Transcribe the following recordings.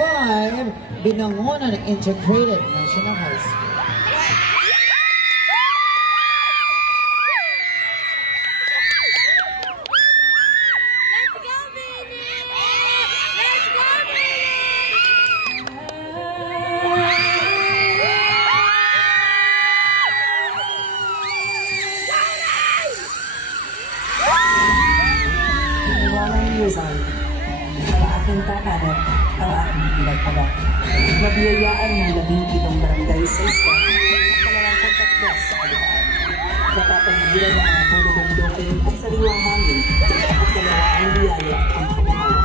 5, Binangonan Integrated National High School. Let's go, Billy! Let's go, Iwanan Rizal, ang aking kakanan, ang aking pinagpaga. Nabiyayaan ng 17 barangay sa isla at 23 sa kalukaan. Napapagilan ng mga bulubong-doping at sariwang hangin at kalawaang biyaya ang kabuhayan.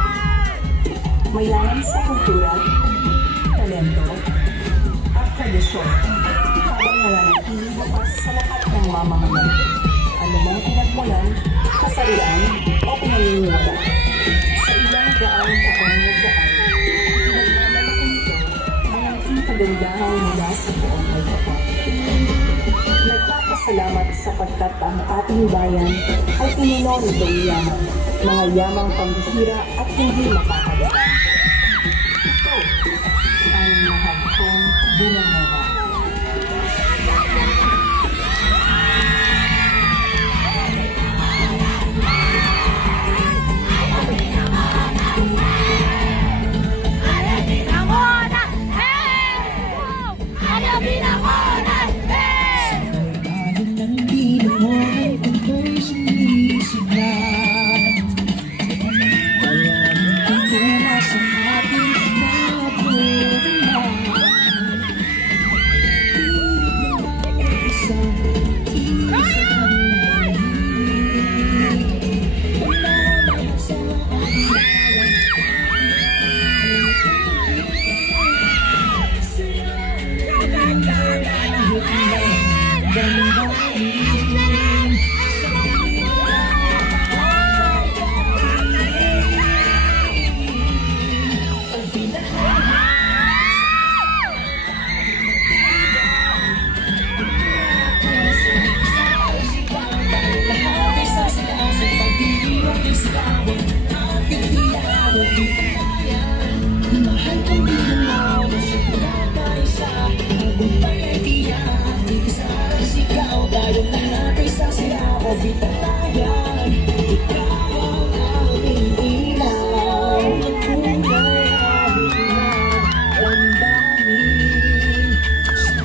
Mayaman sa kultura, talento, at tradisyon habang nananatili bukas sa lahat ng mamamayan. Anumang pinagmulan, kasarian o pinaniniwala. Sa ilang daang taong nagdaan, pinagmamalaki nito ang aking kagandahan mula sa buong may kapwa. Nagpapasalamat sapagkat ang ating bayan ay pinuno nitong yaman, mga yamang pambihira at hindi makakalitan. Ito ang mahal kong Binangonan. Binangonan! Hey! Ano Binangonan? Hey! Bayan ng Binangonan, ako'y sumisigla. Bayan ng pagkuma sa ating mga buhay. Isang mahal kong Binangonan, sabay sa tagumpay ay tiyak. Isa sigaw, tayong lahat ay sasigaw. O bitayan, ikaw ang aming ilaw. Ang kulay ay damdamin sa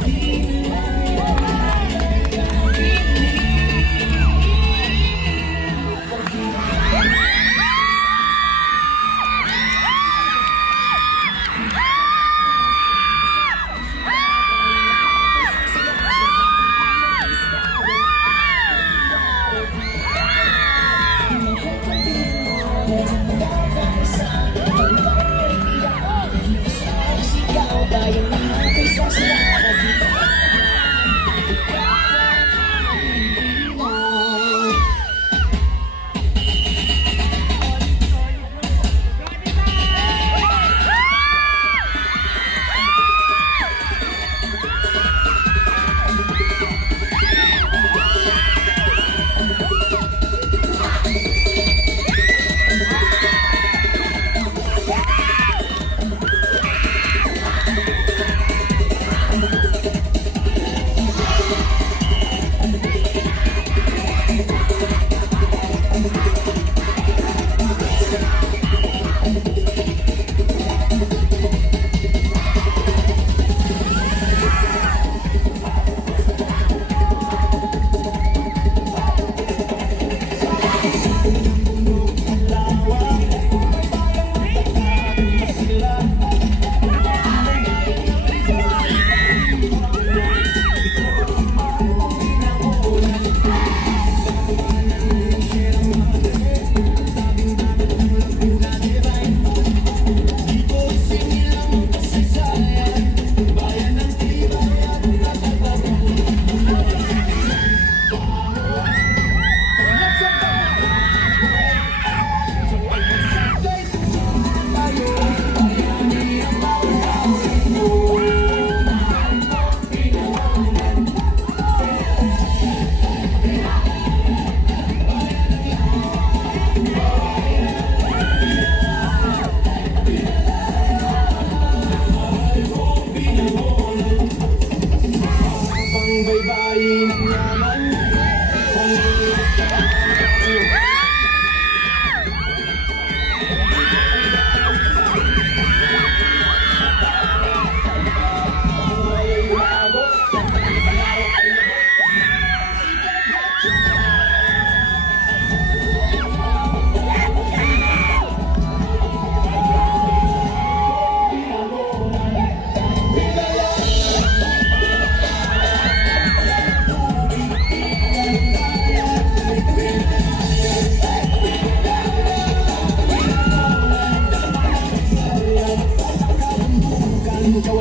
Ito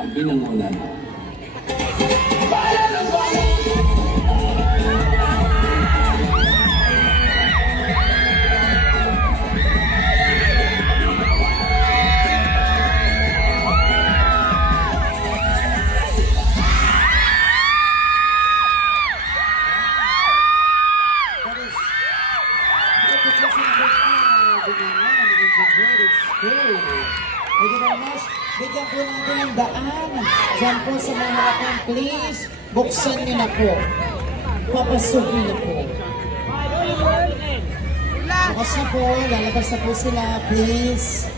ang pinangunan. Thank you very much. Bigyan po natin ng daan. Diyan po sa mga harapan, please. Buksan niyo na po. Papasukin na po. Bukas na po. Lalabas na po sila, please.